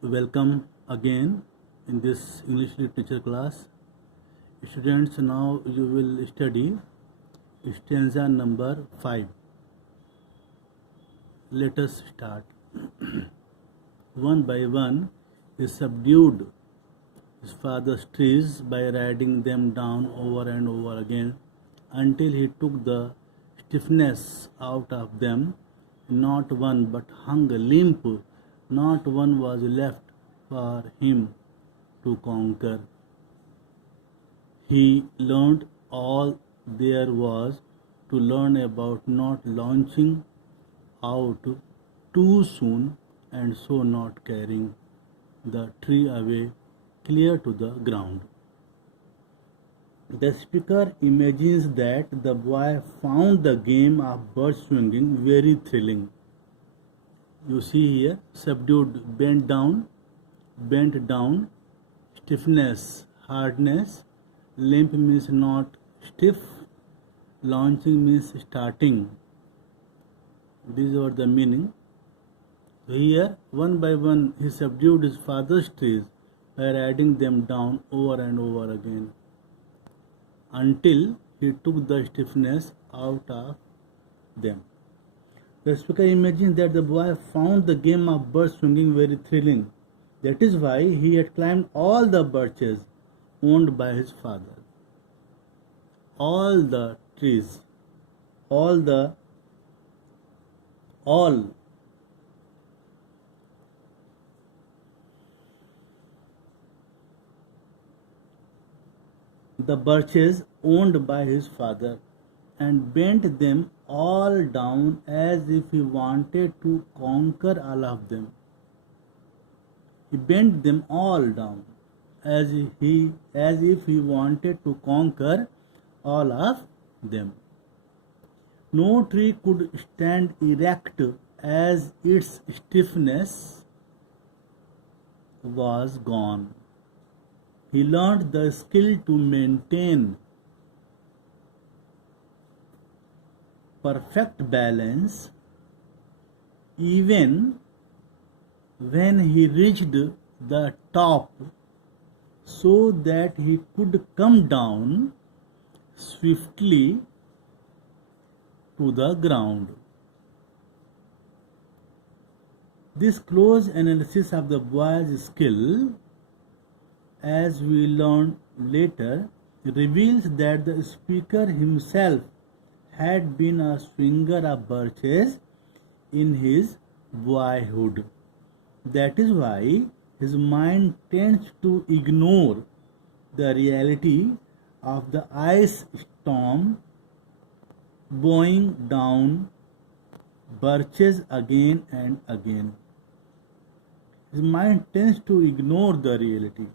Welcome again in this English literature class. Students, now you will study stanza number 5. Let us start. One by one, he subdued his father's trees by riding them down over and over again until he took the stiffness out of them. Not one but hung limp, not one was left for him to conquer. He learned all there was to learn about not launching out too soon and so not carrying the tree away clear to the ground. The speaker imagines that the boy found the game of bird swinging very thrilling. You see here, subdued, bent down, stiffness, hardness, limp means not stiff, launching means starting. These are the meaning. So here, one by one, he subdued his father's trees by riding them down over and over again until he took the stiffness out of them. The speaker imagines that the boy found the game of bird swinging very thrilling. That is why he had climbed all the birches owned by his father. All the trees, all the birches owned by his father and bent them all down as if he wanted to conquer all of them. He bent them all down as if he wanted to conquer all of them. No tree could stand erect as its stiffness was gone. He learned the skill to maintain perfect balance even when he reached the top, so that he could come down swiftly to the ground. This close analysis of the boy's skill, as we learn later, reveals that the speaker himself had been a swinger of birches in his boyhood. That is why his mind tends to ignore the reality of the ice storm bowing down birches again and again. His mind tends to ignore the reality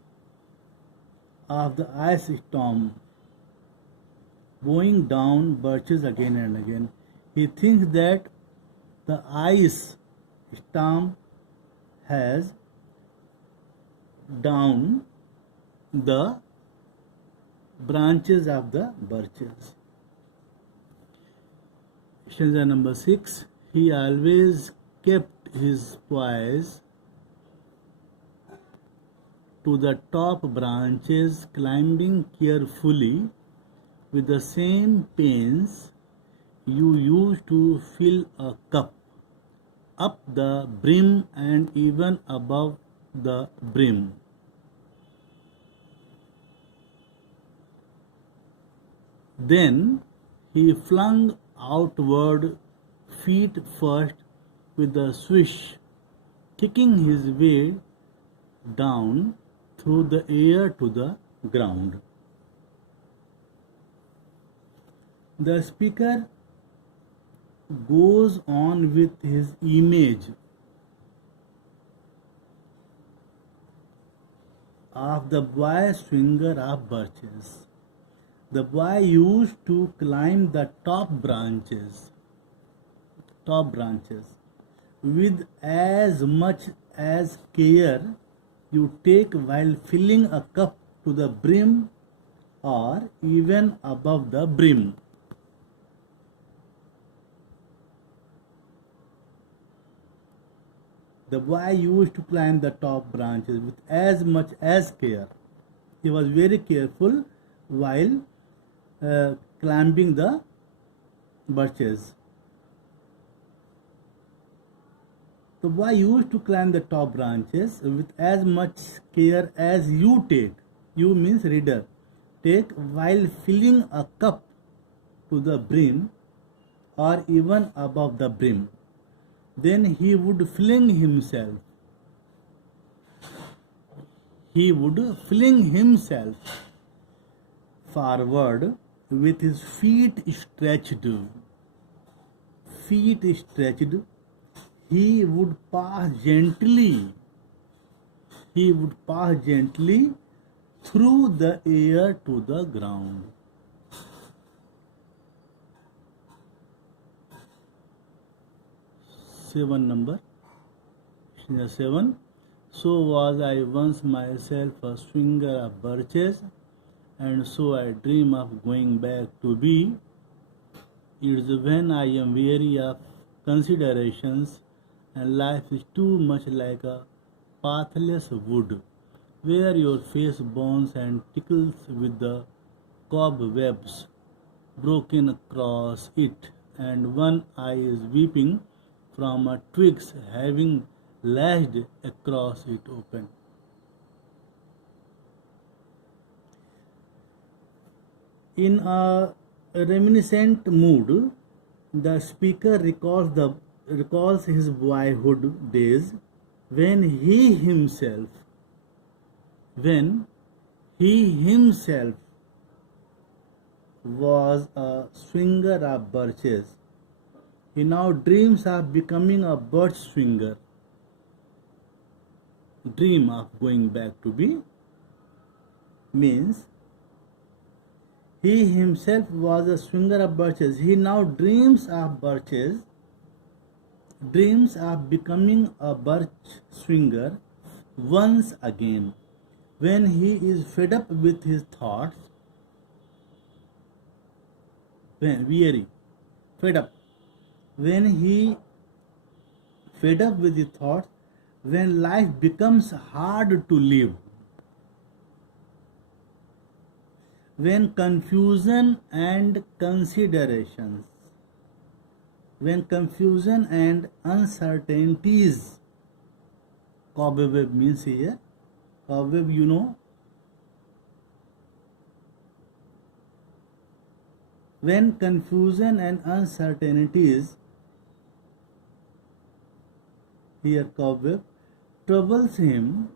of the ice storm bowing down birches again and again. He thinks that the ice storm has down the branches of the birches. Stanza number 6. He always kept his poise to the top branches, climbing carefully with the same pains you use to fill a cup, up the brim and even above the brim. Then he flung outward, feet first, with a swish, kicking his way down through the air to the ground. The speaker goes on with his image of the boy swinger of birches. The boy used to climb the top branches with as much as care you take while filling a cup to the brim or even above the brim. The boy used to climb the top branches with as much as care. He was very careful while climbing the birches. The boy used to climb the top branches with as much care as you take. You means reader. Take while filling a cup to the brim or even above the brim. Then he would fling himself. He would fling himself forward with his feet stretched. Feet stretched. He would pass gently. He would pass gently through the air to the ground. Number 7. So was I once myself a swinger of birches, and so I dream of going back to be. It's when I am weary of considerations and life is too much like a pathless wood, where your face burns and tickles with the cobwebs broken across it, and one eye is weeping from a twigs having lashed across it open. In a reminiscent mood, the speaker recalls his boyhood days when he himself was a swinger of birches. He now dreams of becoming a birch swinger. Dream of going back to be means he himself was a swinger of birches. He now dreams of birches, dreams of becoming a birch swinger once again. When he is fed up with his thoughts, when weary, fed up, when he fed up with his thoughts, when life becomes hard to live, when confusion and considerations, when confusion and uncertainties, cobweb means here, cobweb you know, when confusion and uncertainties, here cobweb, troubles him,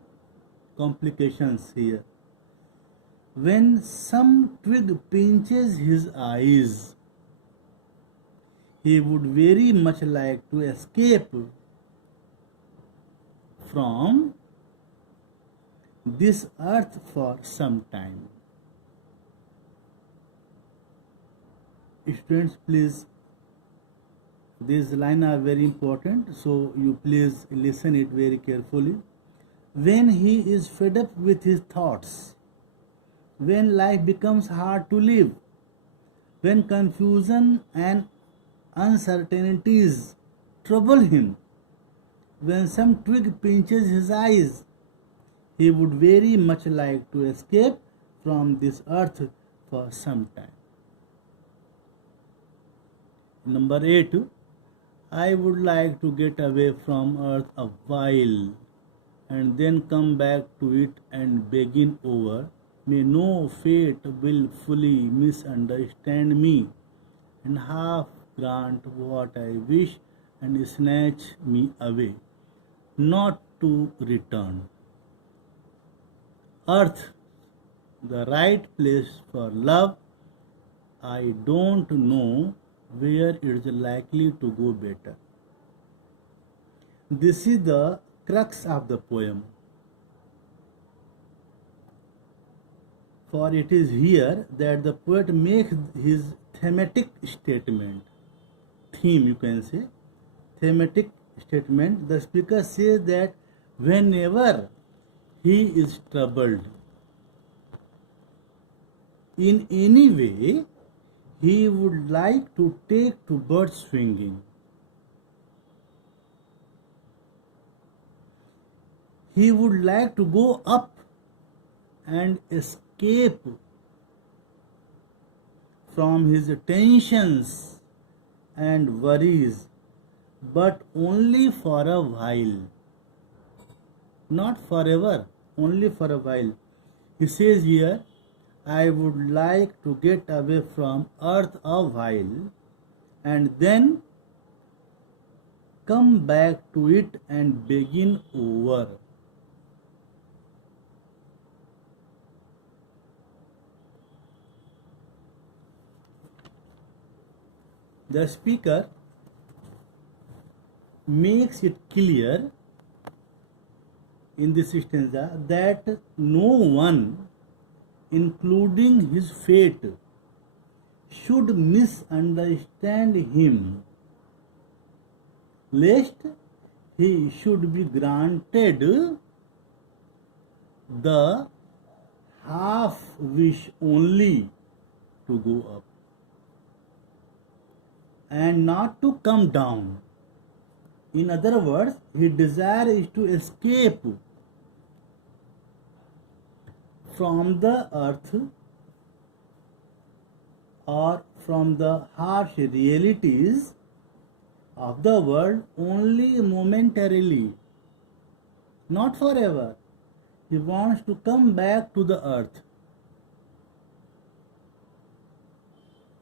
complications here. When some twig pinches his eyes, he would very much like to escape from this earth for some time. Students, please, these lines are very important, so you please listen it very carefully. When he is fed up with his thoughts, when life becomes hard to live, when confusion and uncertainties trouble him, when some twig pinches his eyes, he would very much like to escape from this earth for some time. Number 8. I would like to get away from earth a while and then come back to it and begin over. May no fate will fully misunderstand me and half grant what I wish and snatch me away, not to return. Earth, the right place for love, I don't know where it's likely to go better. This is the crux of the poem. For it is here that the poet makes his thematic statement. Theme, you can say. Thematic statement. The speaker says that whenever he is troubled in any way, he would like to take to bird swinging. he would like to go up and escape from his tensions and worries, but only for a while. Not forever, only for a while. He says here, I would like to get away from earth a while and then come back to it and begin over. The speaker makes it clear in this stanza that no one, including his fate, should misunderstand him, lest he should be granted the half wish only to go up and not to come down. In other words, his desire is to escape from the earth or from the harsh realities of the world only momentarily, not forever. He wants to come back to the earth,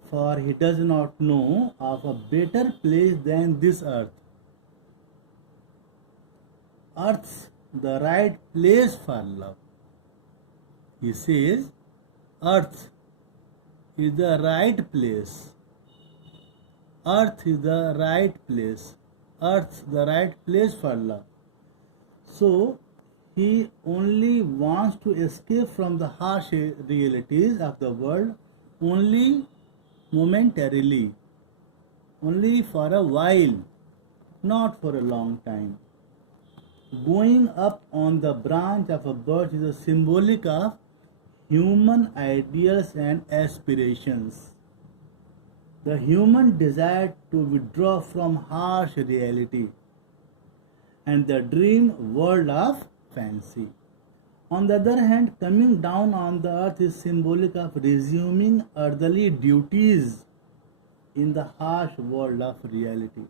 for he does not know of a better place than this earth. Earth's the right place for love. He says, earth is the right place. Earth is the right place. Earth the right place for love. So, he only wants to escape from the harsh realities of the world only momentarily, only for a while, not for a long time. Going up on the branch of a birch is a symbolic of human ideals and aspirations. The human desire to withdraw from harsh reality and the dream world of fancy. On the other hand, coming down on the earth is symbolic of resuming earthly duties in the harsh world of reality.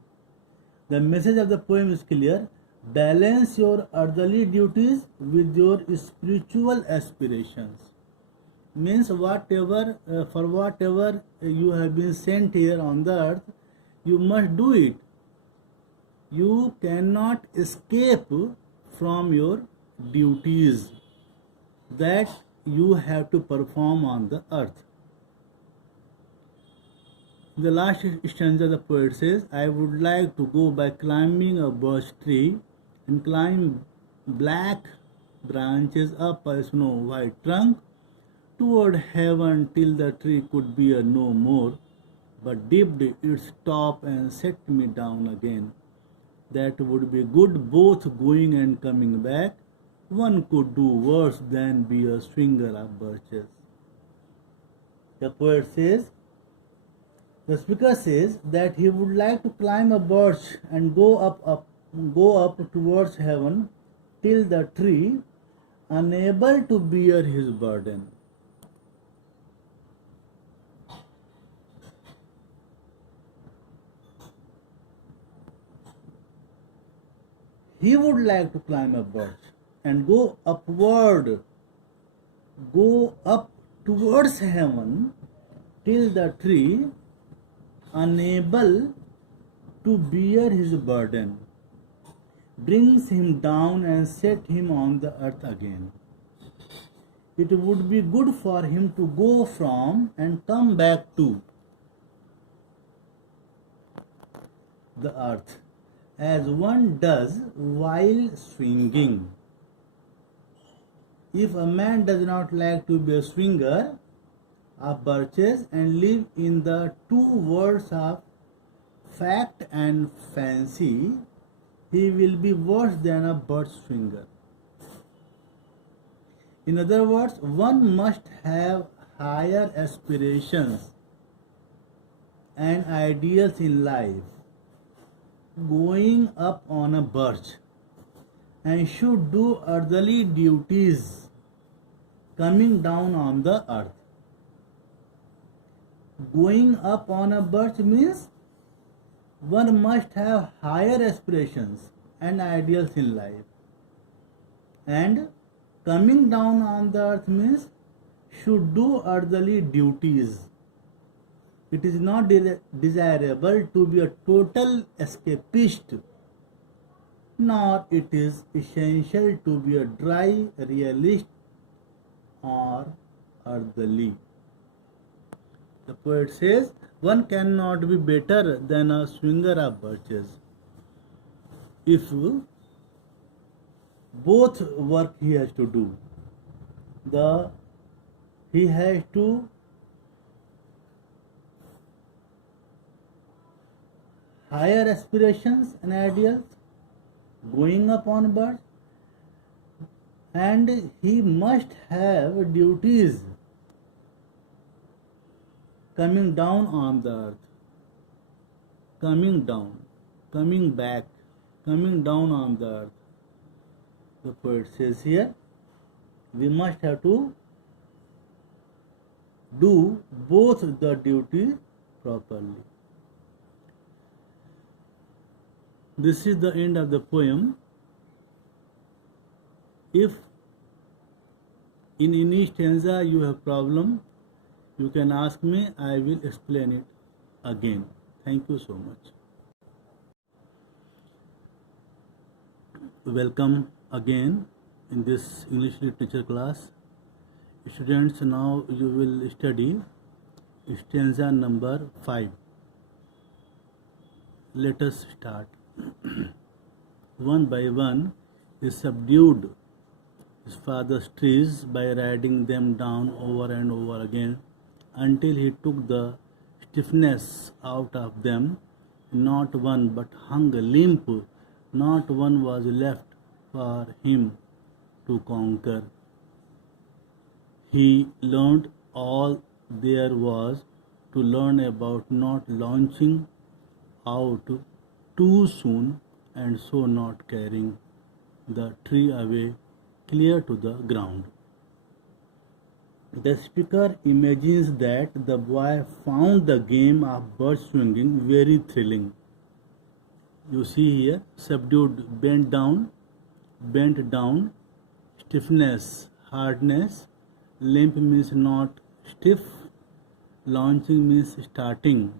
The message of the poem is clear. Balance your earthly duties with your spiritual aspirations. Means whatever, for whatever you have been sent here on the earth, you must do it. You cannot escape from your duties that you have to perform on the earth. In the last stanza, the poet says, I would like to go by climbing a birch tree and climb black branches up a snow-white trunk toward heaven till the tree could bear no more, but dipped its top and set me down again. That would be good both going and coming back. One could do worse than be a swinger of birches. The poet says, the speaker says that he would like to climb a birch and go up towards heaven till the tree, unable to bear his burden. He would like to climb a birch and go up towards heaven till the tree, unable to bear his burden, brings him down and set him on the earth again. It would be good for him to go from and come back to the earth, as one does while swinging. If a man does not like to be a swinger of birches and live in the two worlds of fact and fancy, he will be worse than a birch swinger. In other words, one must have higher aspirations and ideals in life. Going up on a birch and should do earthly duties coming down on the earth. Going up on a birch means one must have higher aspirations and ideals in life. And coming down on the earth means should do earthly duties. It is not desirable to be a total escapist, nor it is essential to be a dry realist or earthly. The poet says, one cannot be better than a swinger of birches. If both work he has to do, he has to higher aspirations and ideals, going up on birds, and he must have duties coming down on the earth, coming down, coming back, coming down on the earth. The poet says here, we must have to do both the duties properly. This is the end of the poem. If in any stanza you have problem, you can ask me, I will explain it again. Thank you so much. Welcome again in this English literature class. Students, now you will study stanza number 5. Let us start. One by one, he subdued his father's trees by riding them down over and over again until he took the stiffness out of them. Not one but hung limp, not one was left for him to conquer. He learned all there was to learn about not launching out too soon and so not carrying the tree away clear to the ground. The speaker imagines that the boy found the game of bird swinging very thrilling. You see here, subdued, bent down, stiffness, hardness, limp means not stiff, launching means starting.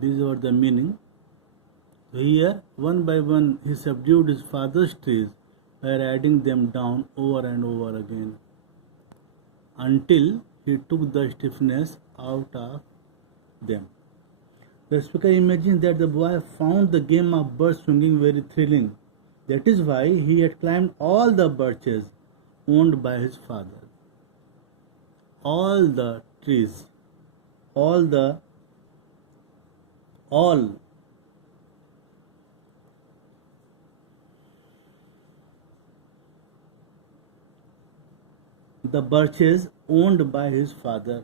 These are the meaning. Here, one by one, he subdued his father's trees by riding them down over and over again until he took the stiffness out of them. The speaker imagines that the boy found the game of bird swinging very thrilling. That is why he had climbed all the birches owned by his father. All the trees, all the birches owned by his father,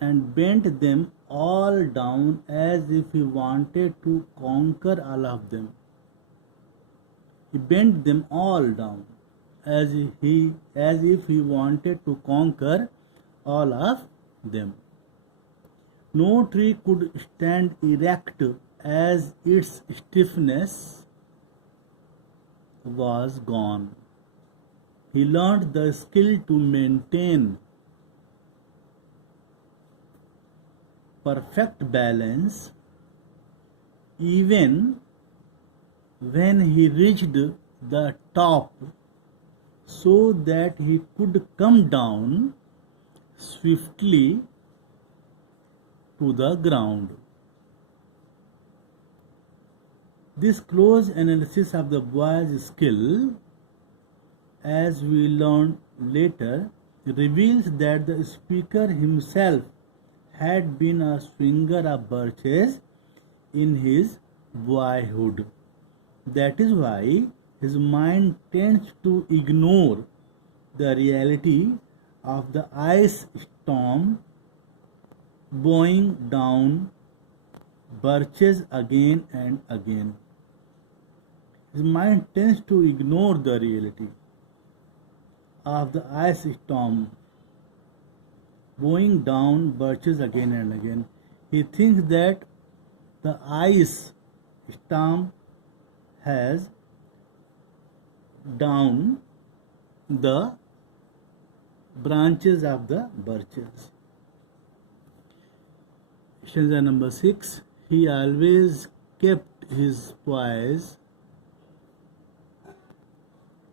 and bent them all down as if he wanted to conquer all of them. He bent them all down as if he wanted to conquer all of them. No tree could stand erect as its stiffness was gone. He learned the skill to maintain perfect balance even when he reached the top, so that he could come down swiftly to the ground. This close analysis of the boy's skill, as we learn later, reveals that the speaker himself had been a swinger of birches in his boyhood. That is why his mind tends to ignore the reality of the ice storm bowing down birches again and again. His mind tends to ignore the reality of the ice storm bowing down birches again and again. He thinks that the ice storm has down the branches of the birches. Stanza number 6. He always kept his poise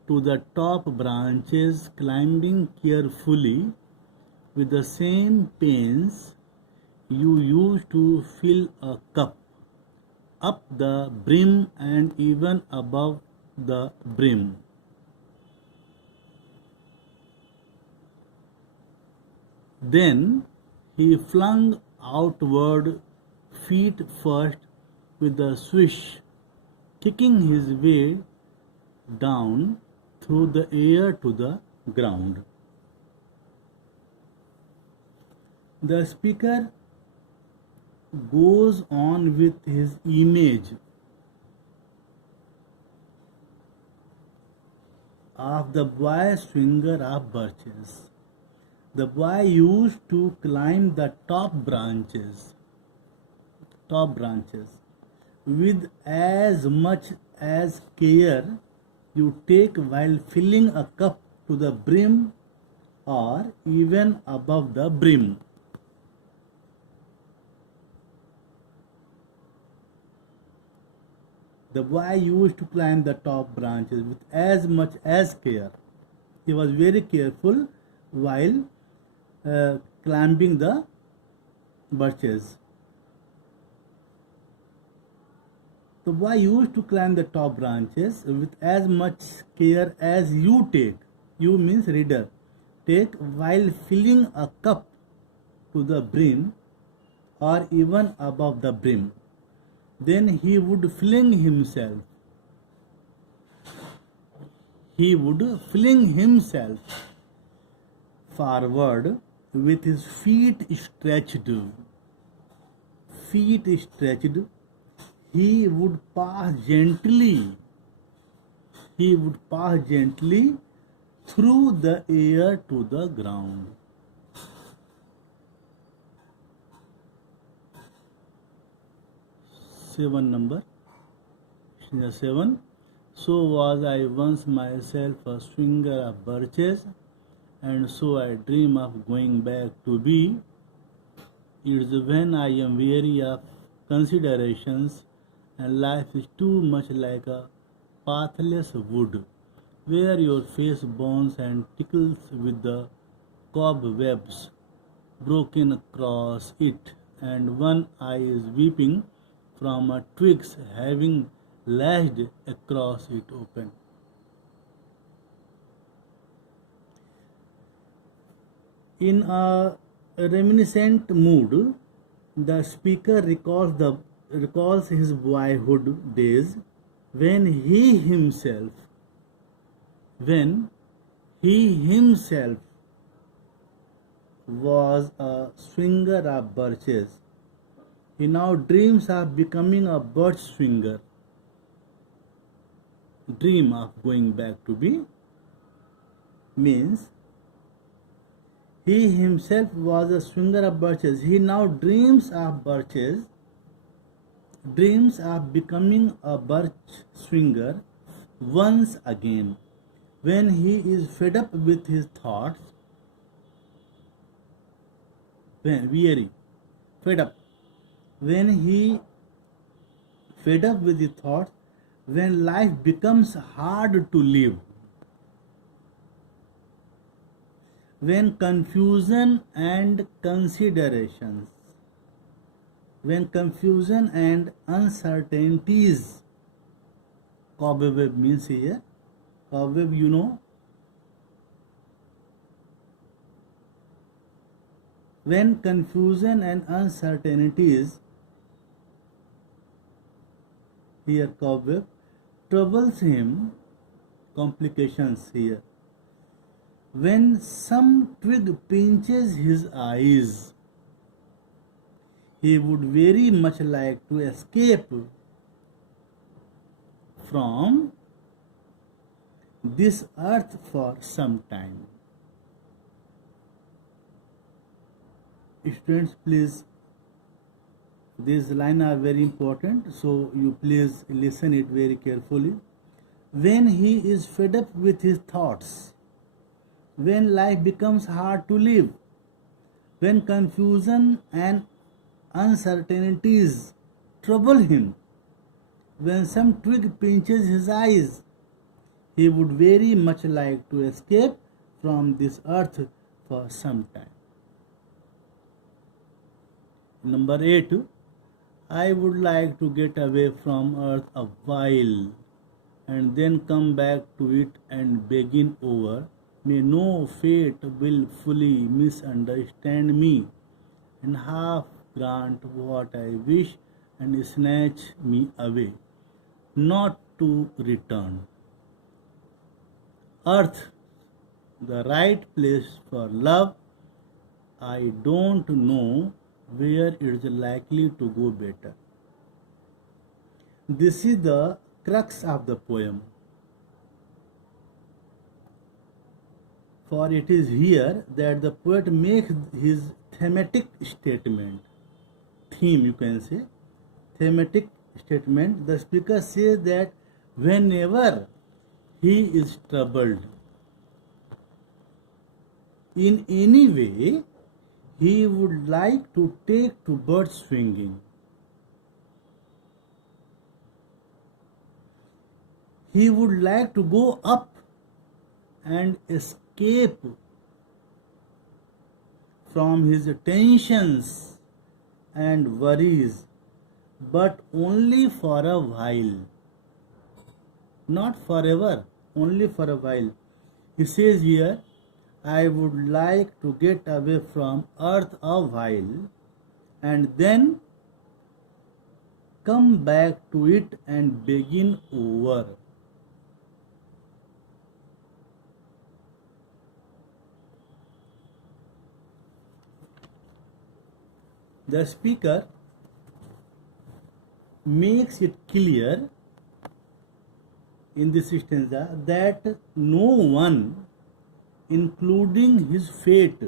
to the top branches, climbing carefully with the same pains you use to fill a cup, up the brim and even above the brim. Then he flung outward feet first with a swish, kicking his way down through the air to the ground. The speaker goes on with his image of the boy swinger of birches. The boy used to climb the top branches with as much as care you take while filling a cup to the brim or even above the brim. The boy used to climb the top branches with as much as care. He was very careful while climbing the birches. The boy used to climb the top branches with as much care as you take. You means reader. Take while filling a cup to the brim or even above the brim. Then he would fling himself. He would fling himself forward with his feet stretched. He would pass gently through the air to the ground. Number 7. So was I once myself a swinger of birches, and so I dream of going back to be. It's when I am weary of considerations and life is too much like a pathless wood, where your face burns and tickles with the cobwebs broken across it, and one eye is weeping from a twigs having lashed across it open. In a reminiscent mood, the speaker recalls his boyhood days when he himself was a swinger of birches. He now dreams of becoming a birch swinger. Dream of going back to be means he himself was a swinger of birches. He now dreams of birches, dreams of becoming a birch swinger once again. When he is fed up with his thoughts, when he fed up with his thoughts, when life becomes hard to live, when confusion and uncertainties, cobweb means here, cobweb you know, when confusion and uncertainties, here cobweb, troubles him, complications here. When some twig pinches his eyes, he would very much like to escape from this earth for some time. Students, please, these lines are very important, so you please listen it very carefully. When he is fed up with his thoughts, when life becomes hard to live, when confusion and uncertainties trouble him, when some twig pinches his eyes, he would very much like to escape from this earth for some time. Number 8, I would like to get away from earth a while and then come back to it and begin over. May no fate willfully misunderstand me and half grant what I wish and snatch me away, not to return. Earth, the right place for love. I don't know where it is likely to go better. This is the crux of the poem. For it is here that the poet makes his thematic statement. Theme, you can say. Thematic statement. The speaker says that whenever he is troubled in any way, he would like to take to bird swinging. He would like to go up and escape from his tensions and worries, but only for a while. Not forever, only for a while. He says here, I would like to get away from earth a while and then come back to it and begin over. The speaker makes it clear in this stanza that no one, including his fate,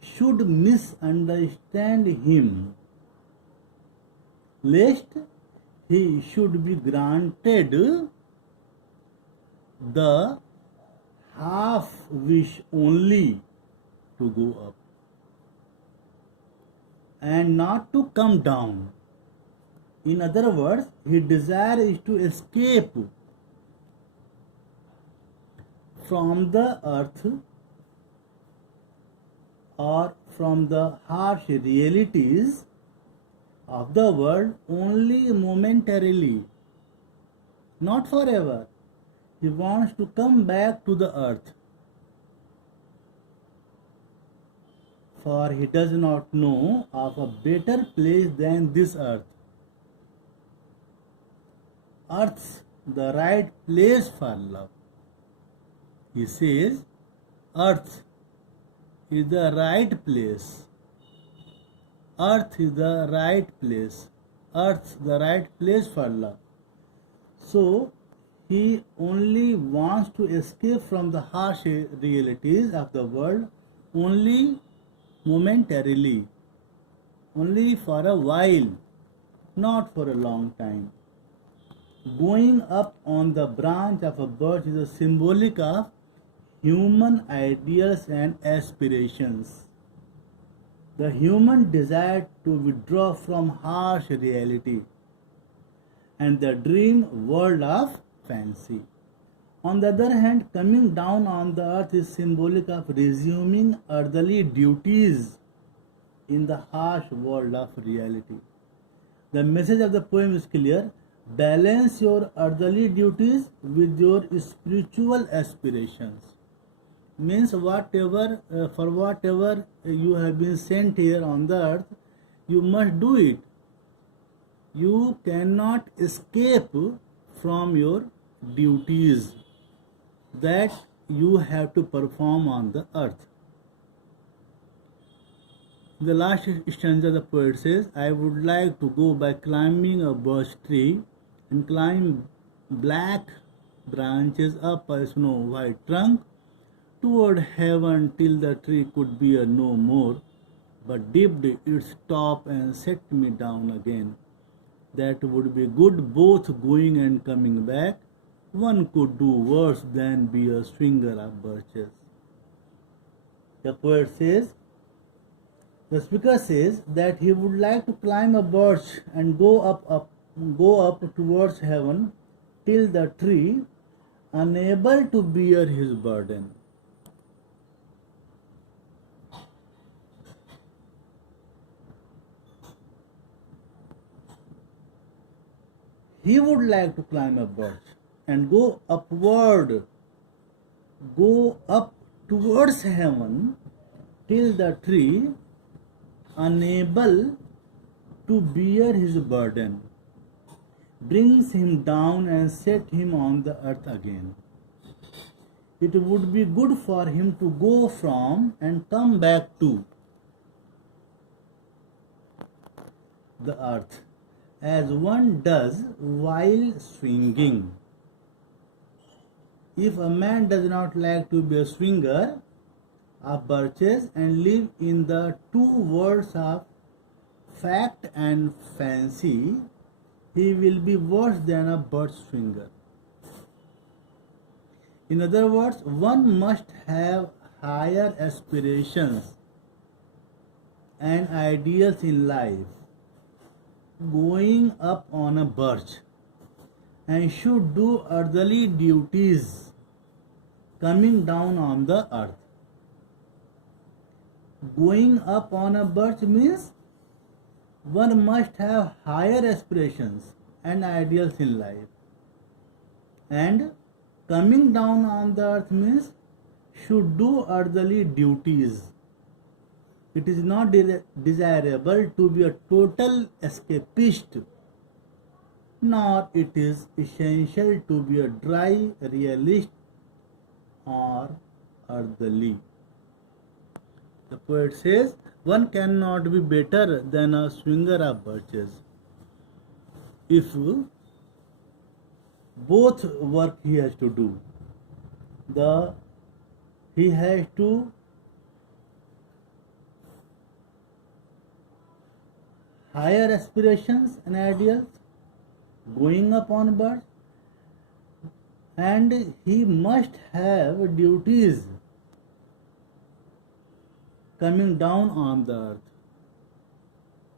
should misunderstand him, lest he should be granted the half wish only to go up and not to come down. In other words, his desire is to escape from the earth or from the harsh realities of the world only momentarily, not forever. He wants to come back to the earth, for he does not know of a better place than this earth. Earth's the right place for love. He says, earth is the right place. Earth is the right place. Earth the right place for love. So, he only wants to escape from the harsh realities of the world only momentarily, only for a while, not for a long time. Going up on the branch of a birch is a symbolic of human ideals and aspirations. The human desire to withdraw from harsh reality and the dream world of fancy. On the other hand, coming down on the earth is symbolic of resuming earthly duties in the harsh world of reality. The message of the poem is clear. Balance your earthly duties with your spiritual aspirations. Means whatever, for whatever you have been sent here on the earth, you must do it. You cannot escape from your duties that you have to perform on the earth. The last stanza the poet says, I would like to go by climbing a birch tree and climb black branches up a snow white trunk toward heaven till the tree could bear no more, but dipped its top and set me down again. That would be good both going and coming back. One could do worse than be a swinger of birches. The poet says, the speaker says that he would like to climb a birch and go up towards heaven till the tree, unable to bear his burden. He would like to climb a birch and go up towards heaven till the tree, unable to bear his burden, brings him down and set him on the earth again. It would be good for him to go from and come back to the earth, as one does while swinging. If a man does not like to be a swinger of birches and live in the two worlds of fact and fancy, he will be worse than a birch swinger. In other words, one must have higher aspirations and ideals in life. Going up on a birch and should do earthly duties coming down on the earth. Going up on a birch means one must have higher aspirations and ideals in life. And coming down on the earth means should do earthly duties. It is not desirable to be a total escapist, nor it is essential to be a dry realist or earthly. The poet says, one cannot be better than a swinger of birches. If both work he has to do, he has to higher aspirations and ideals, going up on birds, and he must have duties coming down on the earth,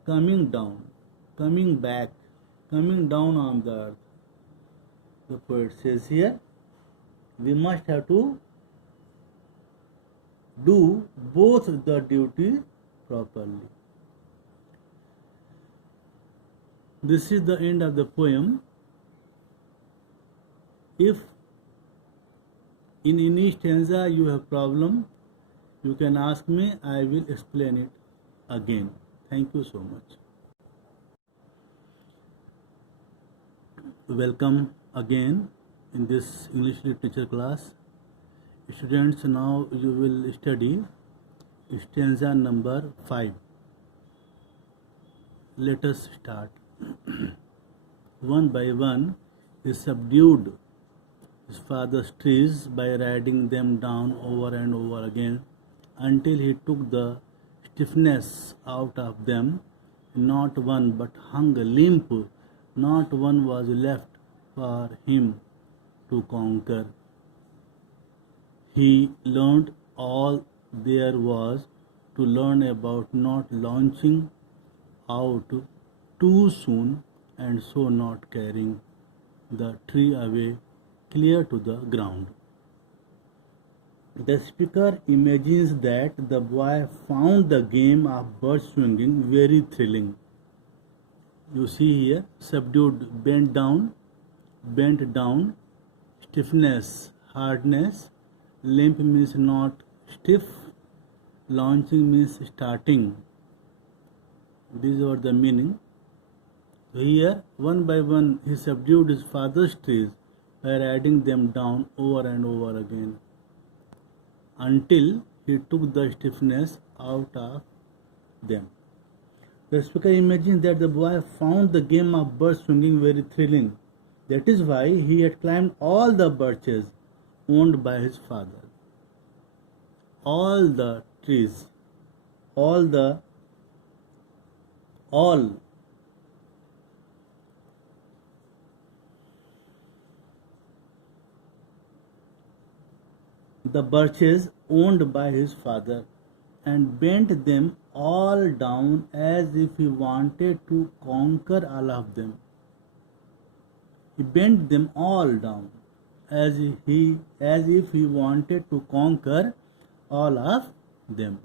coming down, coming back, coming down on the earth. The poet says here, we must have to do both the duties properly. This is the end of the poem. If in any stanza you have problem, you can ask me, I will explain it again. Thank you so much. Welcome again in this English literature class. Students, now you will study stanza number 5. Let us start. One by one, he subdued his father's trees by riding them down over and over again until he took the stiffness out of them. Not one but hung limp, not one was left for him to conquer. He learned all there was to learn about not launching out too soon and so not carrying the tree away clear to the ground. The speaker imagines that the boy found the game of bird swinging very thrilling. You see here, subdued, bent down, stiffness, hardness, limp means not stiff, launching means starting. These are the meaning. So here, one by one, he subdued his father's trees by riding them down over and over again until he took the stiffness out of them. The speaker imagines that the boy found the game of bird swinging very thrilling. That is why he had climbed all the birches owned by his father, all the trees, all the all the birches owned by his father, and bent them all down as if he wanted to conquer all of them. He bent them all down as if he wanted to conquer all of them.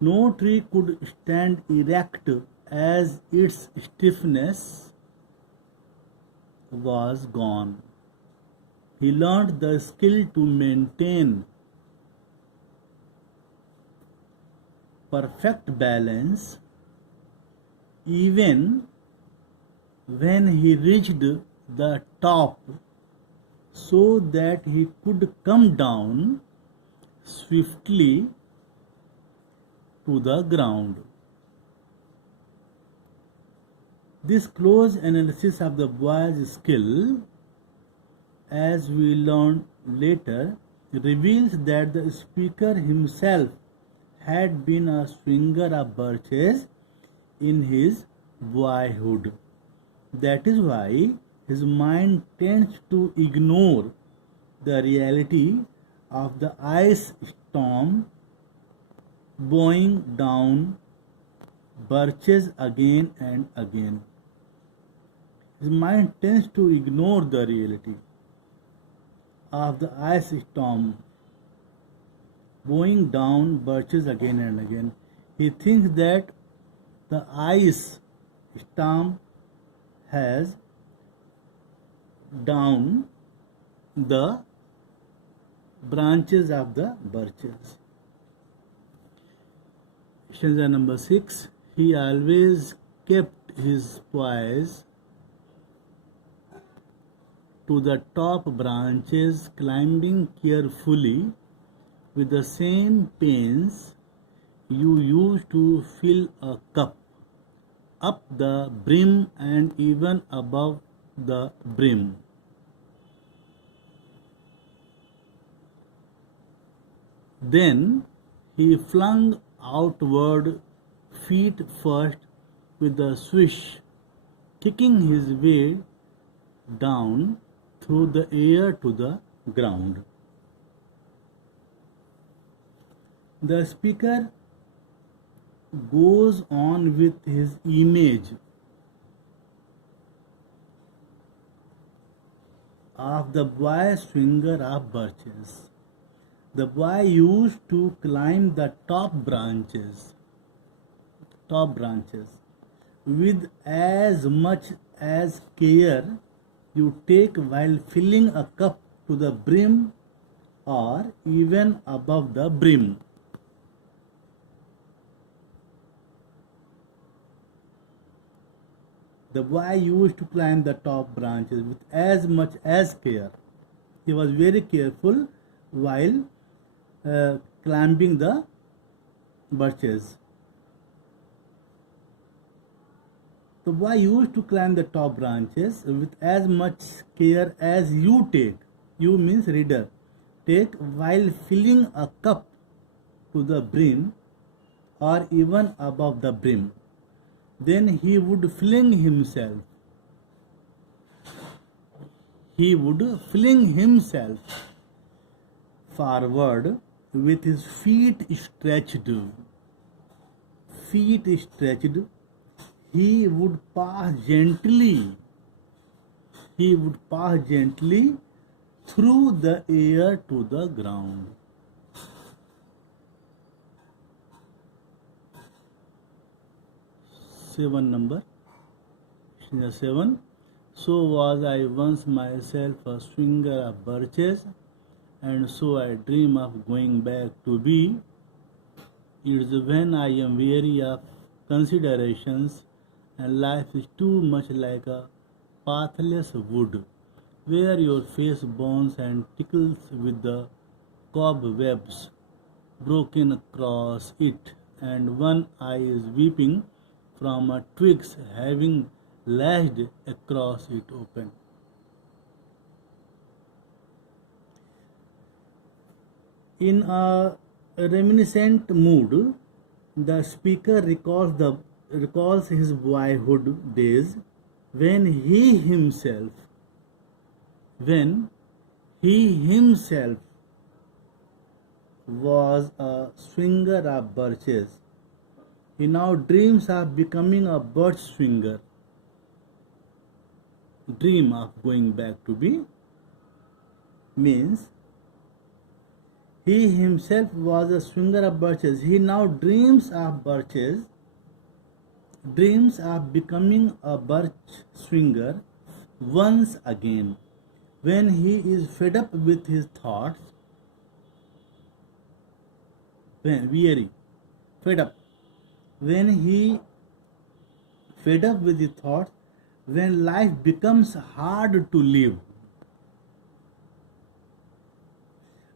No tree could stand erect as its stiffness was gone. He learned the skill to maintain perfect balance even when he reached the top, so that he could come down swiftly to the ground. This close analysis of the boy's skill, as we learn later, reveals that the speaker himself had been a swinger of birches in his boyhood. That is why his mind tends to ignore the reality of the ice storm bowing down birches again and again. His mind tends to ignore the reality of the ice storm bowing down birches again and again. He thinks that the ice storm has down the branches of the birches. Stanza number 6. He always kept his poise to the top branches, climbing carefully with the same pains you use to fill a cup, up the brim and even above the brim. Then he flung outward feet first with a swish, kicking his way down through the air to the ground. The speaker goes on with his image of the boy swinger of birches. The boy used to climb the top branches with as much as care you take while filling a cup to the brim or even above the brim. The boy used to climb the top branches with as much as care. He was very careful while climbing the birches. The boy used to climb the top branches with as much care as you take. You means reader. Take while filling a cup to the brim or even above the brim. Then he would fling himself. He would fling himself forward with his feet stretched. He would pass gently. Through the air to the ground. Number 7. So was I once myself a swinger of birches, and so I dream of going back to be. It's when I am weary of considerations and life is too much like a pathless wood, where your face burns and tickles with the cobwebs broken across it, and one eye is weeping from a twigs having lashed across it open. In a reminiscent mood, the speaker recalls his boyhood days when when he himself was a swinger of birches. He now dreams of becoming a birch swinger. Dream of going back to be means he himself was a swinger of birches. He now dreams of birches, dreams of becoming a birch swinger once again. When he is fed up with his thoughts, when weary, fed up, when he fed up with his thoughts, when life becomes hard to live,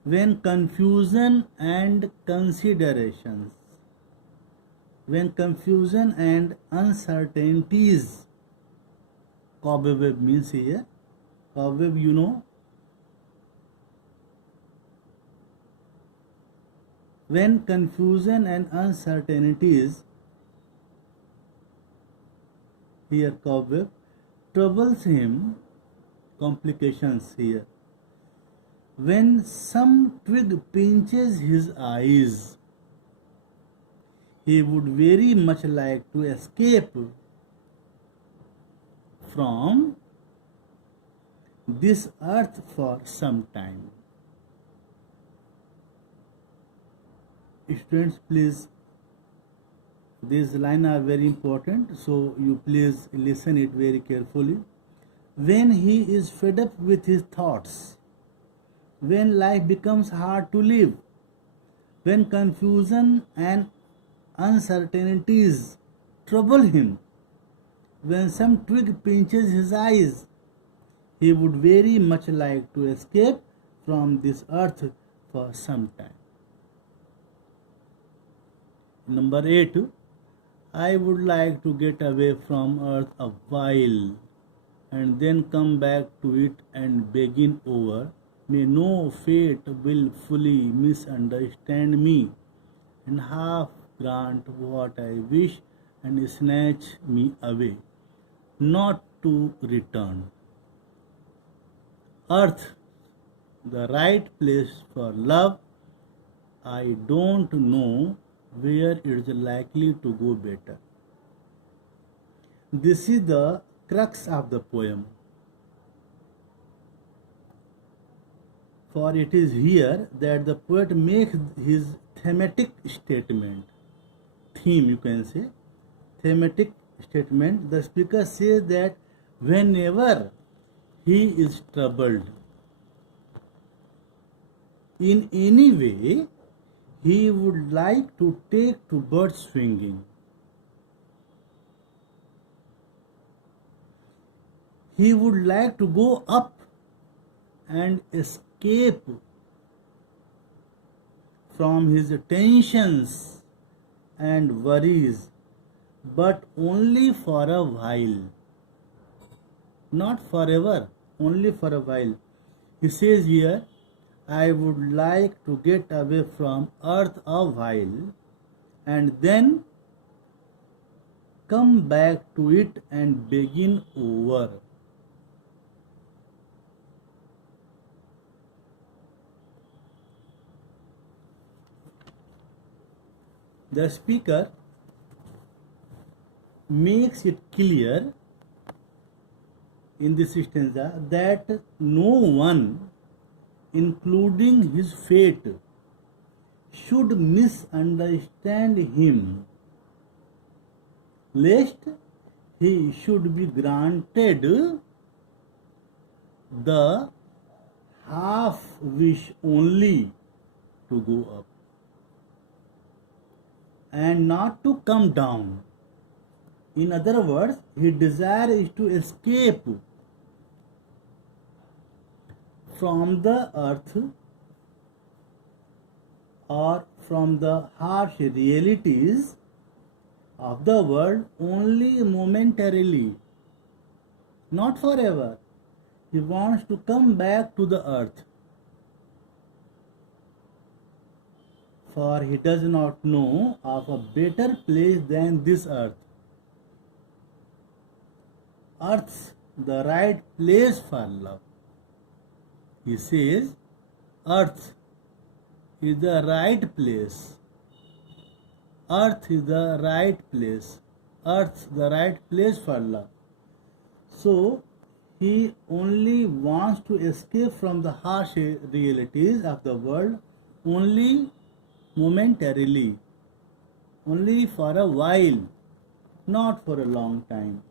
when confusion and considerations, when confusion and uncertainties, cobweb means here, cobweb you know, when confusion and uncertainties, here cobweb, troubles him, complications here. When some twig pinches his eyes, he would very much like to escape from this earth for some time. Students, please, these lines are very important, so you please listen it very carefully. When he is fed up with his thoughts, when life becomes hard to live, when confusion and uncertainties trouble him, when some twig pinches his eyes, he would very much like to escape from this earth for some time. Number 8, I would like to get away from earth a while and then come back to it and begin over. May no fate willfully misunderstand me and half grant what I wish and snatch me away, not to return. Earth, the right place for love, I don't know where it's likely to go better. This is the crux of the poem. For it is here that the poet makes his thematic statement. Theme, you can say. Thematic statement. The speaker says that whenever he is troubled in any way, he would like to take to bird swinging. He would like to go up and escape from his tensions and worries, but only for a while. Not forever, only for a while. He says here, I would like to get away from earth a while and then come back to it and begin over. The speaker makes it clear in this stanza that no one, including his fate, should misunderstand him, lest he should be granted the half wish only to go up and not to come down. In other words, his desire is to escape from the earth or from the harsh realities of the world only momentarily, not forever. He wants to come back to the earth. for he does not know of a better place than this earth. Earth's the right place for love. He says, Earth is the right place. Earth is the right place. Earth the right place for love. So he only wants to escape from the harsh realities of the world only momentarily, only for a while, not for a long time.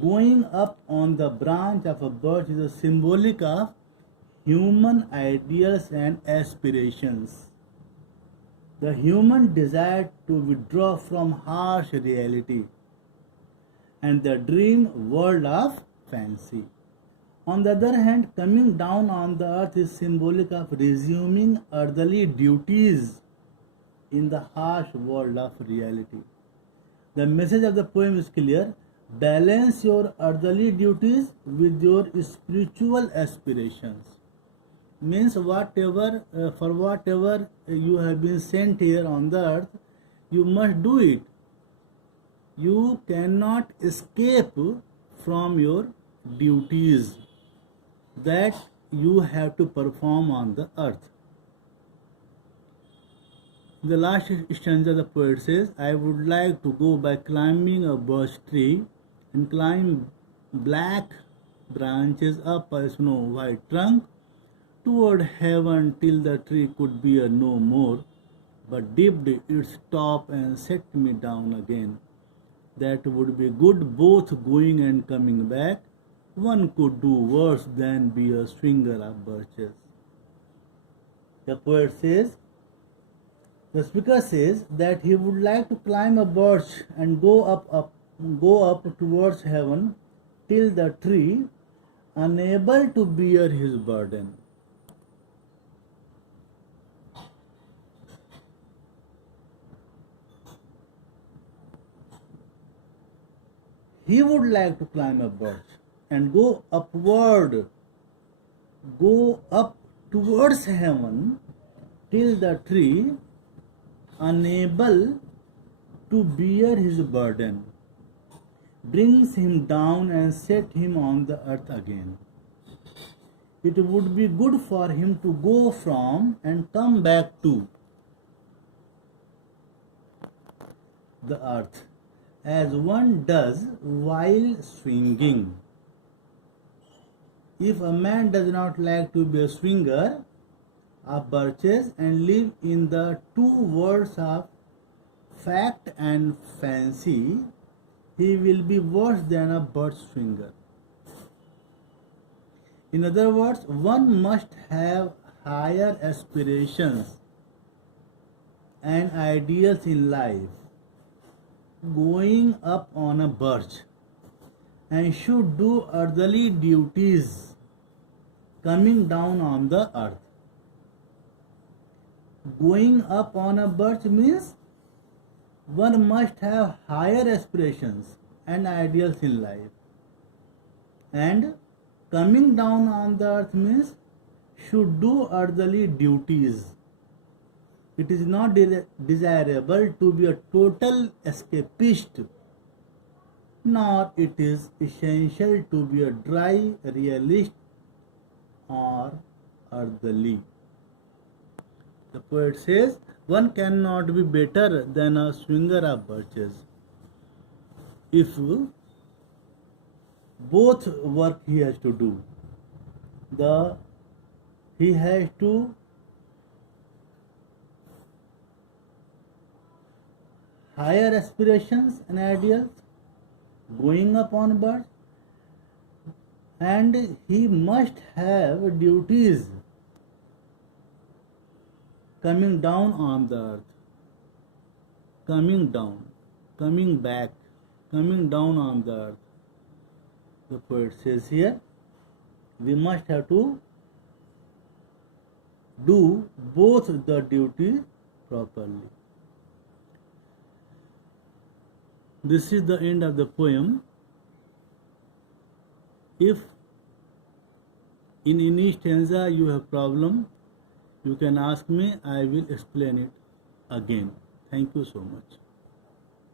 Going up on the branch of a birch is a symbolic of human ideals and aspirations. The human desire to withdraw from harsh reality and the dream world of fancy. On the other hand, coming down on the earth is symbolic of resuming earthly duties in the harsh world of reality. The message of the poem is clear. Balance your earthly duties with your spiritual aspirations. Means whatever for whatever you have been sent here on the earth, you must do it. You cannot escape from your duties that you have to perform on the earth. The last stanza the poet says, I would like to go by climbing a birch tree and climb black branches up a snow white trunk toward heaven till the tree could bear no more, but dipped its top and set me down again. That would be good both going and coming back. One could do worse than be a swinger of birches. The poet says, the speaker says that he would like to climb a birch and go up towards heaven till the tree, unable to bear his burden. He would like to climb a birch and go up towards heaven till the tree, unable to bear his burden, brings him down and set him on the earth again. It would be good for him to go from and come back to the earth, as one does while swinging. If a man does not like to be a swinger of birches and live in the two worlds of fact and fancy, he will be worse than a birch swinger. In other words, one must have higher aspirations and ideals in life. Going up on a birch and should do earthly duties coming down on the earth. Going up on a birch means one must have higher aspirations and ideals in life. And coming down on the earth means should do earthly duties. It is not desirable to be a total escapist, nor it is essential to be a dry realist or earthly. The poet says, one cannot be better than a swinger of birches. If both work he has to do, he has to higher aspirations and ideals, going up on birds, and he must have duties coming down on the earth, coming down, coming back, coming down on the earth. The poet says here, we must have to do both the duties properly. This is the end of the poem. If in any stanza you have problem, You can ask me, I will explain it again. Thank you so much.